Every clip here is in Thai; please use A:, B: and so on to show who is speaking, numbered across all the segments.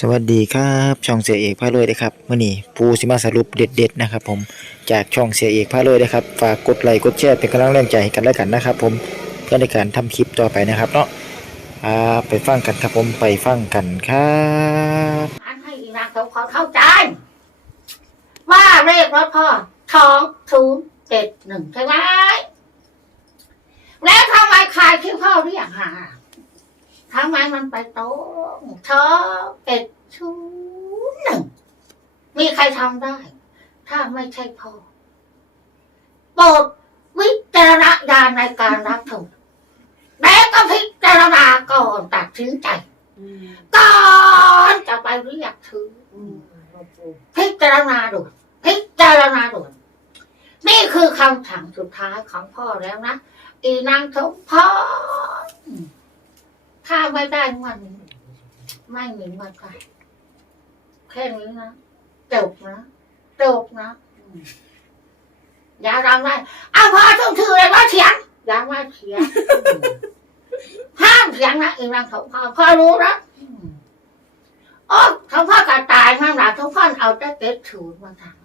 A: สวัสดีครับช่องเสียเอกพาเลยนะครับมื่อนี้ปูสิมาสรุปเด็ดๆนะครับ ผมจากช่องเสียเอกพาเลยนะครับฝากกดไลค์กดแชร์เป็นกำลังแรงใจให้กันแล้วกันนะครับ ผมเพื่อในการทำคลิปต่อไปนะครับเนาะอ่าไปฟังกันครับผมไปฟังกันครับ
B: อันให้อีนางเขาขอเข้าใจ ว่าเลขรถพ่อสองศูนย์เจ็ดหนึ่งใช่ไหมแล้วทำไมขายที่พ่อเรียกหา ทำไมมันไปโต๊ะชอบเจ็ดศูนย์หนึ่ง มีใครทำได้ ถ้าไม่ใช่พ่อโปรดวิจารณญาณในการรับชมแล้วก็พิจารณาก่อนตัดสินใจก่อนจะไปเรียกถืออพิจารณาดูพิจารณาดูนี่คือคำถามสุดท้ายของพ่อแล้วนะ อีนางสมพร ถ้าไม่ได้วันไม่มีวันไกลแค่นี้นะจบนะจบนะอย่ารำไรอ้าวพ่อต้องถือเลยว่าเถียงอย่ามาเถียงห้ามเถียงนะอีนางสมพรพ่อรู้แล้วโอ้ทั้งพ่อกระตายทั้งหลานทั้งพ่อเอาแต่เก็ดถูนมาถาม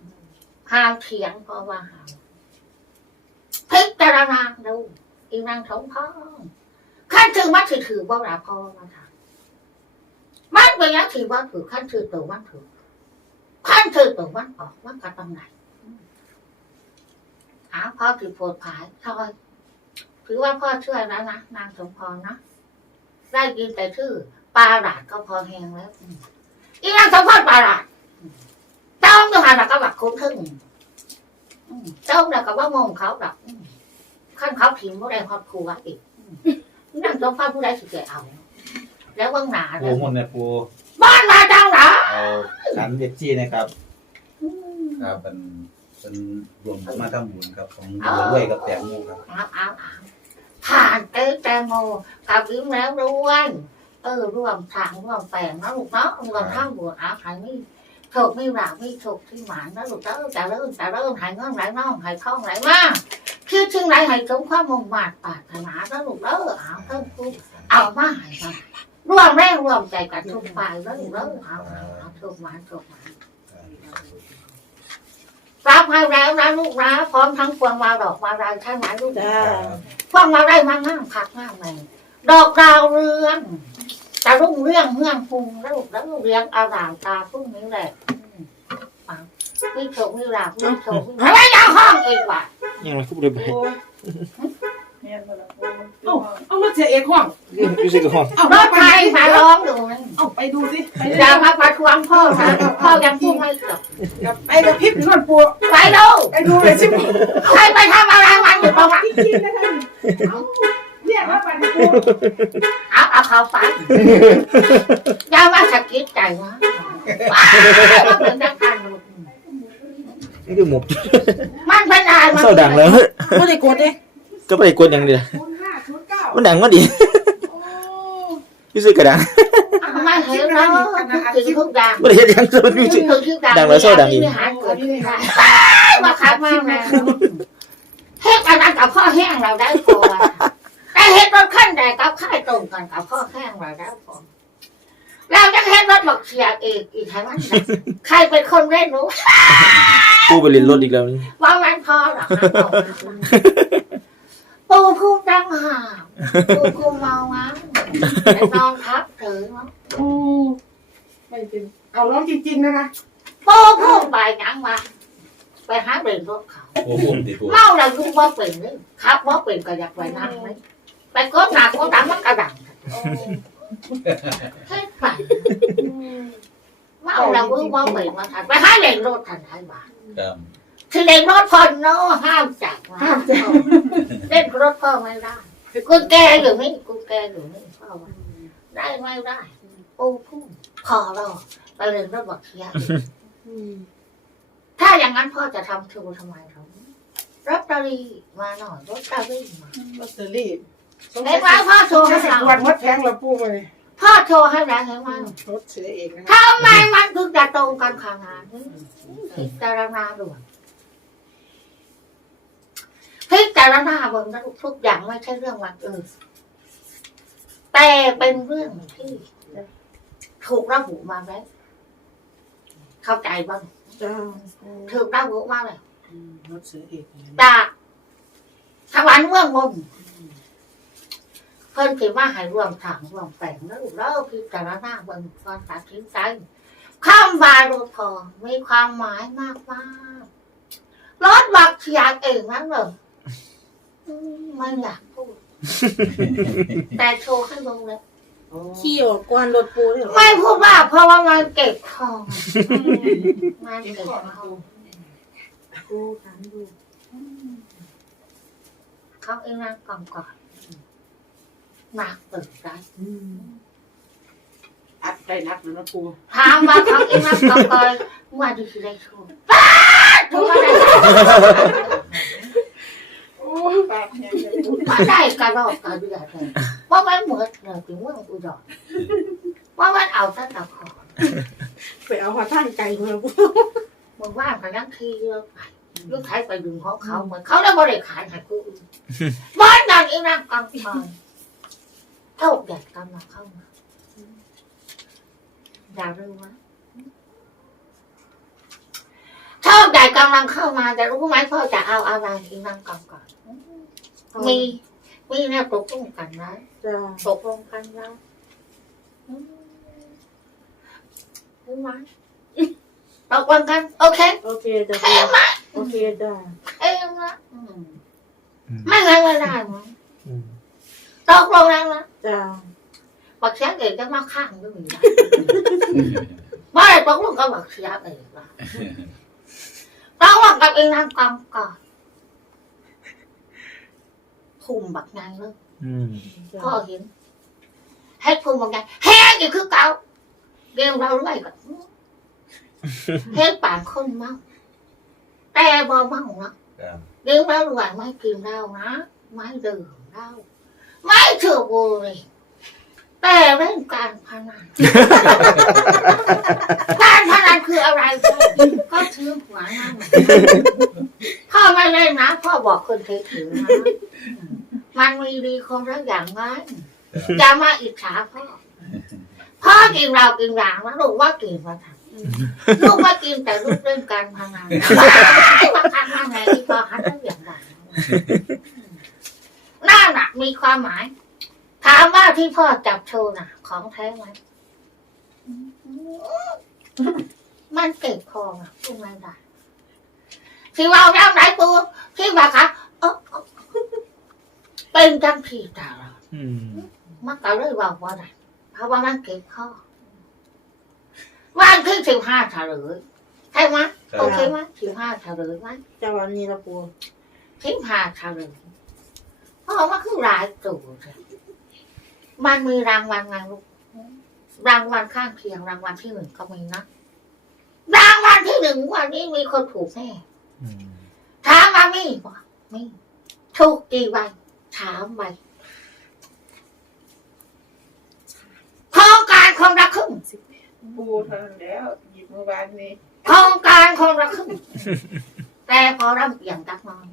B: ห้ามเถียงเพราะว่าห้ามพิจารณาดูอีนางสมพ่อขั้น ถือมันถือถือว่าหลาพ่อมาถามมันเป็นยังถือว่าถือขั้นถือตัวมันถือขั้นถือตัวมันออกมันกระตรงไหนอ้าพ่อถือโปรดผายทอยถือว่าพ่อช่วยแล้วนะนางสมพรนะได้ยินแต่ชื่อปลาหลาดก็พอแห้งแล้วอีนางสมพรปลาหลาดเจ้าอยู่หันแล้วก็แบบคุ้มทึ่งอืมเจ้าแล้วก็ว่างงเขาแบบขั้นเขาถิ่มผู้ใดครอบครัวอีก อืมอีนางสมพรผู้ใดสิเกเอา แล้วว่างหนาเล
C: ปู
B: ย
C: มุนเนี่ยปู
B: บ้านมาจังหรอ
C: เอาขันเวจจี้นะครับ
B: อืม
C: ครับเป็นเป็นรวมมาทำบุญครับของบัวด้วยกับแตงโมครับ
B: เอาเอาเอาผ่านเต้แตงโมกับยิ้มแล้วด้วย เออร่วมทางร่วมแปลงนะลูกเนาะร่วมทั้งบุญอาหารนี่ โชคไม่หลากไม่โชคที่หมานนะลูกเจ้าจะเริ่มจะเริ่มหายเงินไหลน่องหายท่องไหลมาคือถึงไหนหายสมความมุ่งมาตรปรารถนานะลูกเด้อเอาเพิ่มพูเอามาใหายมาร่วมแรงร่วมใจกันทุกฝ่ายแล้วลูกเด้อเอาเอาเอาโชคหมานโชคหมานรับให้แล้วนะลูกนะพร้อมทั้งพวงมาดอกมาลายใช่ไหมลูก
D: จ้า
B: พวงมาได้มางามคักมากเลยดอกดาวเรือง จะรุ่งเรื่องเมืองพุงแล้วลูกแล้วเรียงอารามตาพรุ่งนี้แหละมีโชคมีลาภมีโชคมีอะไรอย่างห้องเองว่ะ
A: ยังไงคุบเลยไป
D: เอาเอามาเสียเอกห้อง
A: ยูซิกห้อง
D: เอา
B: ร
D: มา
B: ถ
D: ไป
B: ไทยมาร้องดูนะ
D: เอาไปดูสิไป
B: อย่ามาประท้วงพ่อนะพ่อยังพูดไม่จบ
D: ไปกับพริบนอนปู
B: ไปดู
D: ไปดูเลยสิ
B: ใครไปทำอะไรมันอยู่ตรงนั้น
D: จริงๆนะท่า นเนี่ยว่าปันปู
B: เอาเอาเขาไปอย่ามาสะกิดใจวะว้าวมันเป็นนักการเมือง
A: นี่คือหมบ
B: มันเป็นอะไรมัน
A: เศร้าดังแล้ว
D: ไม่ได้กดเลย
A: ก็ไปกดอย่างเดียว
D: ศูนย์ห้าศูนย์เก้า
A: มันดังมาดิยูซิกระดัง
B: ไม่เห็นแล้วทุกสิ่งทุกอย่าง
A: ไม่ได้เห็นยังจะมันยูซิกดังแล้วโซ่ดังอีก
B: หาเกิดขึ้นได้มาคัดมากนะเฮ็ดอันนั้นกับพ่อแห้งเราได้พอ แต่เฮ็ดรถขั้นใดกับค่ายตรงกันกับพ่อแห้งเราได้พอเราจะเฮ็ดรถบอกเสียเอกอีกใครมันใครเป็นคนเล่นรู้
A: ปูไปเล่นรถอีกแล้วนี่
B: ว่ามันพอหรอกปูพูดดังห่าปูพูดเมามั้งนอนทับถือมั้ง
D: โอ้ไม่เป็นเอาร้องจริงๆนะคะ
B: ปูพูดไปยังมาไปหาเบรนรถเขา
C: ปูมุนติปู
B: เมาแล้วยุ่งว่าเป็นนี่ครับว่าเป็นก็อยากไปนั่งไหม ไปก็หนักก็ดังมันกระดังให้ไปเมาแล้วยุ่งว่าเป็นมาทันไปหาเล่นรถทันทันบ้าน
C: ครับ
B: คือเล่นรถพอนโน่ห้ามจับนะเล่นรถพ่อไม่ได้กูแกอยู่นี่กูแกอยู่นี่พ่อว่าได้ไม่ได้โอ้พูดพอเราไปเล่นรถบอกเชียร์ถ้าอย่างนั้นพ่อจะทำทูทำไมครับรถตอรีมาหน่อยรถตอรีมา
D: ลอตเตอรี่
B: เห็นไหมพ่อโทรให้
D: ใช้
B: เรา
D: วันมดแพงเราปูมาเลย
B: พ่อโทรให้แล้วเห็นไหม
D: รถเสียเอกนะคะ
B: ทำไมมันถึงจะตรงกันขนาดนี้พิจารณาด่วนพิจารณาเบิ่งนะทุกอย่างไม่ใช่เรื่องวันอื่นแต่เป็นเรื่องที่ถถูกระบุมาไหมเข้าใจบ้าง
D: จ้า
B: ถูกระบุมาเลย
D: รถเสือเอก
B: จากสวรรค์เมืองบนเพิ่นคิดว่าให้ร่วมทางร่วมแฝงแล้วแล้วพิจารณาเบิ่งก่อนตัดสินใจข้ามวารุพอมีความหมายมากมากรถบักเฉียดเองนั่นเลยอืมไม่อยากพูด แต่โชว์ให้ดูเลย
D: ขี่ออกกวนรถปูเลยเหรอ
B: ไม่พูดว่าเพราะว่ามันเก็บทองมัน
D: เก็บ
B: เก็บ
D: ของ
B: ทอง
D: ปูถามดู
B: เขาเองนั่งก่อนก่อน หนักเปิดใจ
D: อัดไปนักเลยนะปู
B: ถามว่าเขาเองนั่งก่อนก่อนว่าดีสิได้โชว์ถูกว่าได้
D: โอ้ปากแห้งเลยปู
B: ว่าได้กระรอกกระเดือดเลยว่ามันเหมือนเลยถึงว่าอุดรว่ามันเอาตั้งแต่คอ
D: ไปเอาหัวท่างไก่มาปู
B: มึงว่ากันนั่งทีเยอะไปลูกชายไปดึงของเขาเหมือนเขาได้บริขารให้กูอื่นบ้านดังเองนั่งก่อนก่อน เท่าแดดกำลังเข้ามาอย่าลืมนะชอบใหญ่กำลังเข้ามาแต่รู้ไหมพ่อจะเอาอะไรอีกนั่งก่อนก่อนมีมีแนวตกลงกันนะ
D: จ้า
B: ตกลงกันแล้วอืมรู้ไหมตกลงกันโอเค
D: โอเคจ้า
B: เอ็มนะ
D: โอเคจ้า
B: เอ็มนะอืมไม่งั้นไม่ได้มั้ง
A: อืม
B: ตกลงแล้วนะ
D: จ้า
B: บอกเสียงเอกจะมาข้างด้วยนะไม่ได้ตกลงกับบอกเสียงเอกหรอกตกลงกับเองนั่งก่อนก่อนคุมบักนางเลย
A: อืม
B: พ่อเห็นให้คุมบักนางแห้งอยู่คือเก่าเรียงเราไล่กับเฮ็ดปานคนเมาแต่บ่เมาเนาะ
C: ครับ
B: เรียงเราหวานไม่กินเหล้านะไม่ดื่มเหล้า ไม่ถือบุหรี่แต่เล่นการพนัน การพนันคืออะไรพ่อก็ถือหัวนั่นพ่อไม่เล่นนะพ่อบอกคนเคยถือนะมันมีดีคนละอย่างไงอย่ามาอิจฉาพ่อพ่อกินเรากินหลางนะลูกว่ากินมาทำลูกว่ากินแต่ลูกเล่นการพนันว่าการพนันไงที่พ่อหันทั้งอย่างไร น่าหนักมีความหมาย ถามว่าที่พ่อจับโชว์น่ะ ของแท้ไหมมันเก็บคออะพูดไม่ได้ที่ว่าร่างไหนปูที่ว่าคะเออเอ้อเป็นจังทีตลอด
A: อืม
B: มันก็เลยว่าว่าได้เพราะว่ามันเก็บคอวันที่สิบห้าเฉลยใช่ไหมยโอเคไหมสิบห้าเฉลยไหม
D: จ้าวันนี้ละปู
B: สิบห้าเฉลยเพราะว่าคือหลายตัวเลยมันมีรางวัลไงลูกรางวัลข้างเคียงรางวัลที่หนึ่งก็มีนะรางวัลที่หนึ่งวันนี้มีคนถูกแน่
A: อืม
B: ถามว่ามีบ่มีถูกกี่ใบถามใบโครงการคนละครึ่ง
D: ปูเท่านั้นแล้วหยิบเมื่อวานนี้
B: โครงการคนละครึ่งแต่พอร่ำเอียงจักหน้อย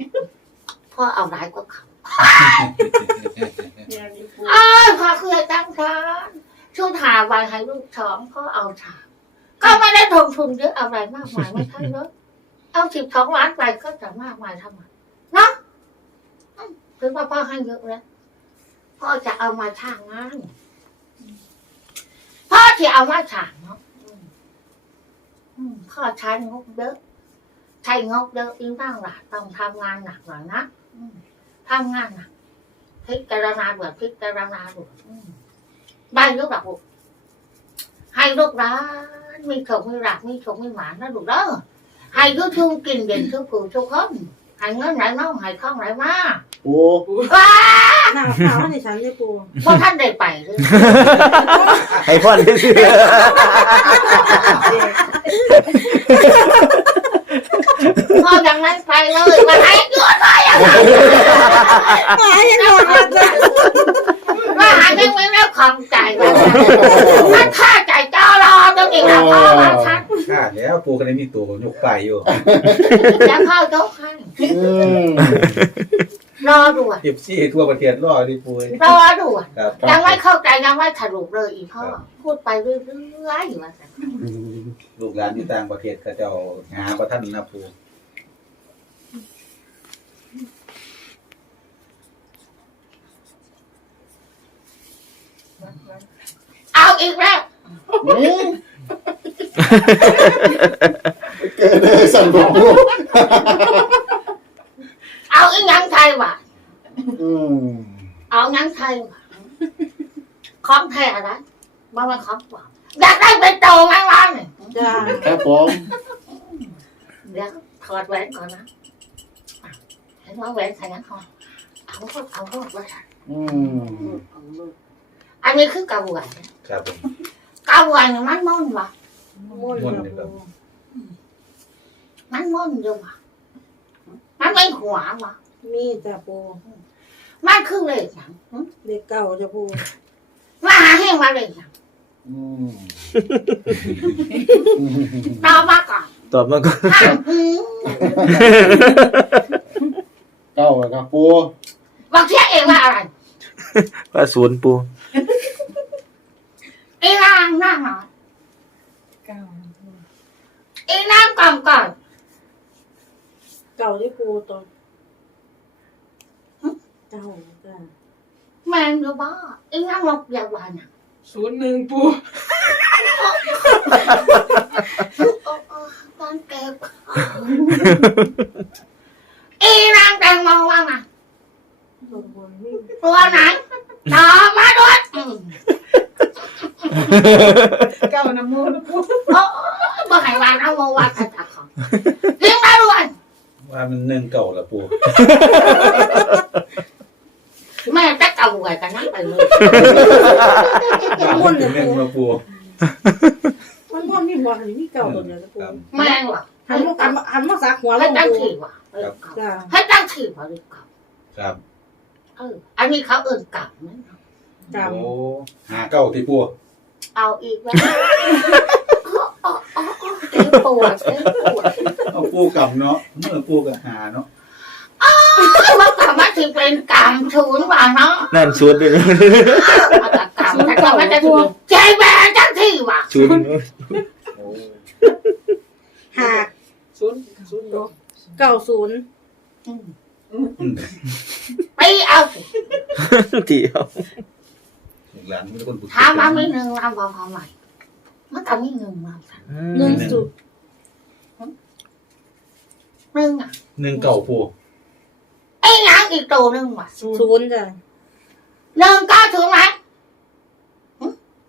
B: พ่อเอาหลายกว่าเขา
D: เนี่ยนี่ปู
B: อ้าวพ่อเคยตั้งทานชุดหาใบให้ลูกสองพ่อเอาถามก็ไม่ได้ลงทุนเยอะอะไรมากมายไม่ใช่เนอะเอาสิบสองล้านไปก็จะมากมายทำไมเนาะอืมถือว่าพ่อให้เยอะแล้วพ่อจะเอามาช่างงานพ่อจะเอามาช่างเนาะอืมอืมพ่อใช้งบเยอะใช้งบเยอะยิ่งบ้างล่ะ ต้องทำงานหนักหน่อยนะอืม ทำงานหนักพิจารณาแบบพิจารณาดูอืมใบลูกหลักลูกให้ลูกร้านมีโชคมีหลักมีโชคมีหมานะลูกเด้อให้ทุกทุกกินเด่นทุกผู้ทุกคนให้เงินไหลน้องให้ข้องไหลมา
C: ปู
B: ว้า
D: หน้าขาวให้ฉันเลยปู
B: พอท่านได้ไปเลย
A: ให้พ่อเลยสิ
B: พออย่างนั้นไปเลยมาให้เงินไปอย่างนั้น
D: หายยังหมดเลยจ้า
B: ว่าหายังไม่ได้ความใจเลยมันฆ่าใจเจ้ารอตรงนี้แล้วพ่อมาคัน
C: ข้าแล้วปูก็ได้มีตัวยกไปอยู่
B: แล้วพ่อยกให้
E: อืม
B: รอด่วน
C: เก็บซี่ทั่วประเทศรอที่ปู
B: รอด่วน
C: ครับ
B: ยังไม่เข้าใจยังไม่สรุปเลยอีกพ่อพูดไปเรื่อยๆอยู่ว่า
C: ลูกหลานอยู่ต่างประเทศเขาเจ้าหาประท่านนะปู
B: เอาอีกแล้ว
E: อืม เกิดได้สั่นผมลูก
B: เอาอีกยังไทยวะ
E: อืม
B: เอายังไทยวะของแท้อะไรมันมันของปลอมอยากได้เป็นโตไหมวะเนี่ย
D: จ้า
E: ครับผม
B: เดี๋ยวถอดแหวนก่อนนะอะเห็นว่าแหวนใส่ยังคอเอาก็เอาก็ว่า
E: อืม
B: อันนี้คือกระบวย
C: ครับผม
B: กระบวยเนี่ยมันม่อนวะ
D: ม่วน
C: เลยครับ
B: มันม่อนอยู่วะมันไม่หัววะ
D: มีจ้ะปู
B: มันคือเลขหยังหึ
D: เด็กเก่าจ้ะปู
B: มาหาให้มาเลขหยัง
E: อืม
B: ตอบมาก่อน
A: ตอบมาก่อน
B: ห้ามหืม
E: เก้าเลยครับปู
B: บอกเทียเองว่าอะไร
A: ว่าศูนย์ปู
B: อีนางหนั่งหนอย
D: เก่า
B: อีนางก่อนก่อน
D: เก่าที่ปูตอนเก่าจ้ะ
B: แมนอยู่บ้าอีนางลบยาวาน่ะ
D: ศูนย์หนึ่งปู
B: โอ้โอ้ตอนเก็บอีนางแตงโมว่าไง
D: ตรงบนนี่
B: ตัวไหนตอบมาด้วยอืม
D: เก่าน้ำมูนะปู
B: โอ้บ่ให้วางเอาโมวาทัดทักของเลี้ยงมาด้วย
C: ว่า มันหนึ่งเก่าละปู
B: แม่จะเก่าไว้กันนั่งไปเลย
C: ว่ามันเป็นหนึ่งละปู
D: มันม่วนมีหัวนี่มีเก่าตัวเดียวจ้ะปู
C: ครับ
B: แม่ว่ะ
D: หันมาหันมาหันมาสักหัวล
B: ให้
D: ง
B: ตั้ง
D: ปู
B: ที่ว่ะเออเก่า
D: จ้ะ
B: ให้ตั้งที่ว่ะเออเก่า
C: ครับ
B: เอออันนี้เขาเอิ่นกลับนะ
D: กรรม
C: โอ้หาเก่าที่ปู
B: เอาอีกแล้วอ๋ออ๋ออ๋อเจ็บปวดเจ็บปวด
C: เอาปูกำเนาะเมื่อปูกับหาเนาะ
B: ว่ากลับมาถึงเป็นกรรมศูนย์ว่ะเนาะ
A: นั่นศูนย์ด้วยนะ
B: เอาแต่กรรมแต่กลับมาจะถึงใจแบนจังที่ว่ะ
A: ศูนย์
C: โอ้
D: หาศูนย์ศูนย์เก่าศูนย์
B: อืม
C: อืม
B: ไปเอาสิ
A: เดียว
C: ลูกหลานไม่ได้คนปู
B: ถามว่าไม่หนึ่งเราบอกเขาใหม่มันก็ไม่หนึ่งเราสั่น
D: หนึ่งศูนย์
B: หนึ่งอะ
C: หนึ่งเก่าปู
B: ไอ้ยังอีกตัวหนึ่งว่ะ
D: ศูนย์จ้ะ
B: หนึ่งเก้าถึงไหม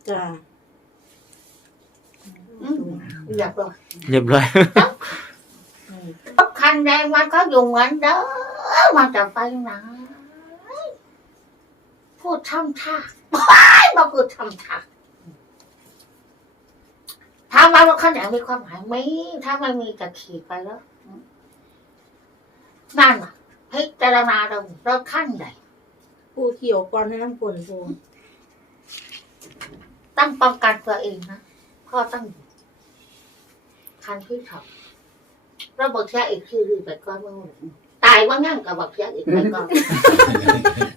D: จ้ะ
B: อืมเรียบร้อย
A: เรียบร้อย
B: รถคันแดงมันก็อยู่เหมือนเดิมมันจะไปไหนพูดทำท่าว้ายมาพูดทำท่าถามว่ารถคันแดงมีความหมายไหมถ้าไม่มีจะขี่ไปแล้ว นั่นน่ะพิจารณาดูรถขั้นใหญ่
D: ปูเขียวก่อนให้น้ำกลนปู
B: ตั้งป้องกันตัวเองนะพ่อตั้งอยู่คันที่สองเราบอกแค่อีกคือรีไปก่อนมึงตายว่างั้นกับบอกแค่อีกไปก่อน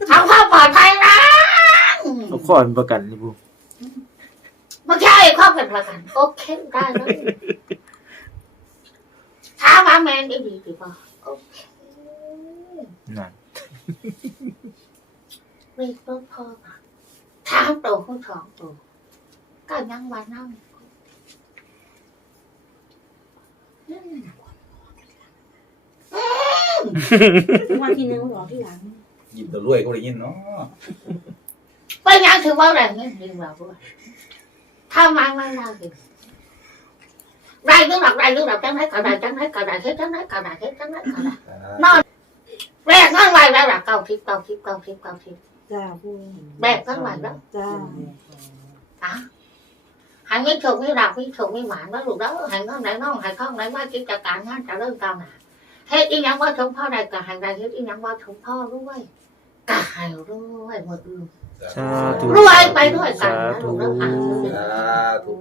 B: ทำความปลอดภัยนะ
A: เอาข้อเป็นประกันนี่ปู
B: บอกแค่อีกข้อเป็นประกันโอเคได้แล้วถามว่าแมนได้ดีหรือเปล่าโอเค
A: นั่น
B: เรียกตัวพ่อมาถามตัวของสองตัวก็ยังวันนั่ง
D: วันที่หนึ่งหรอที่หลัง
C: หยิบตัวรวยก็ได้ยินเนาะ
B: ไปยังถือว่าแรงเงี้ยดีกว่าด้วยถ้ามันไม่ได้ดีไรนึกหลักไรนึกหลักจังไรกระไรจังไรกระไรเฮ็ดจังไรกระไรเฮ็ดจังไรกระไรนอน แบกนั่งไรแล้วหลักเก้าทิพเก้าทิพเก้าทิพเก้าทิพ
D: จ้ะปู
B: แบกทั้งวันแล้ว
D: จ้ะ
B: อะหันไม่ถูกไม่หลับไม่ถูกไม่หวานแล้วลูกแล้วหันข้างไหนน้องหันข้างไหนว่ากิจการงานจะเริ่มก้าวหน้าเฮ็ดอีหยังว่าชมพ่อใดก็หันใดเฮ็ดอีหยังว่าชมพ่อด้วยก็ให้ด้วยหมดอื่น
A: สาธุ
B: รวยไปด้วยกันนะลูกแล้วอะ
C: สาธุ